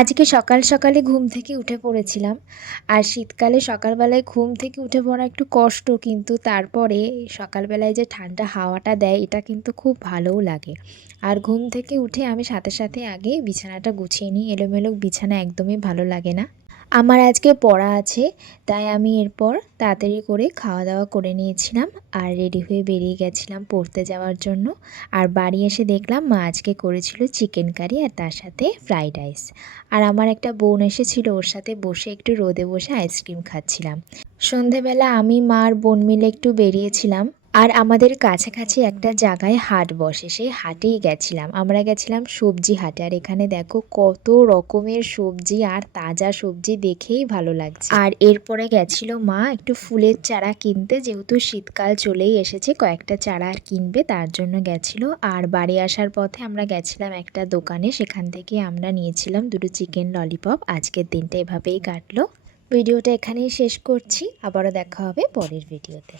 আজকে সকাল সকালে ঘুম থেকে উঠে পড়েছিলাম। আর শীতকালে সকালবেলায় ঘুম থেকে উঠে পড়া একটু কষ্ট, কিন্তু তারপরে সকালবেলায় যে ঠান্ডা হাওয়াটা দেয় এটা কিন্তু খুব ভালোও লাগে। আর ঘুম থেকে উঠে আমি সাথে সাথে আগে বিছানাটা গুছিয়ে নিই, এলোমেলো বিছানা একদমই ভালো লাগে না। আমার আজকে পড়া আছে, তাই আমি এরপর তাড়াতাড়ি করে খাওয়া দাওয়া করে নিয়েছিলাম আর রেডি হয়ে বেরিয়ে গেছিলাম পড়তে যাওয়ার জন্য। আর বাড়ি এসে দেখলাম মা আজকে করেছিল চিকেন কারি আর তার সাথে ফ্রাইড রাইস। আর আমার একটা বোন এসেছিল, ওর সাথে বসে একটু রোদে বসে আইসক্রিম খাচ্ছিলাম। সন্ধেবেলা আমি মা আর বোন মিলে একটু বেরিয়েছিলাম। আর আমাদের কাছাকাছি একটা জায়গায় হাট বসে, সেই হাটেই গেছিলাম। আমরা গেছিলাম সবজি হাটে, আর এখানে দেখো কত রকমের সবজি আর তাজা সবজি, দেখেই ভালো লাগছে। আর এরপরে গেছিল মা একটু ফুলের চারা কিনতে, যেহেতু শীতকাল চলেই এসেছে, কয়েকটা চারা আর কিনবে তার জন্য গেছিল। আর বাড়ি আসার পথে আমরা গেছিলাম একটা দোকানে, সেখান থেকে আমরা নিয়েছিলাম দুটো চিকেন ললিপপ। আজকের দিনটা এভাবেই কাটলো। ভিডিওটা এখানেই শেষ করছি, আবারও দেখা হবে পরের ভিডিওতে।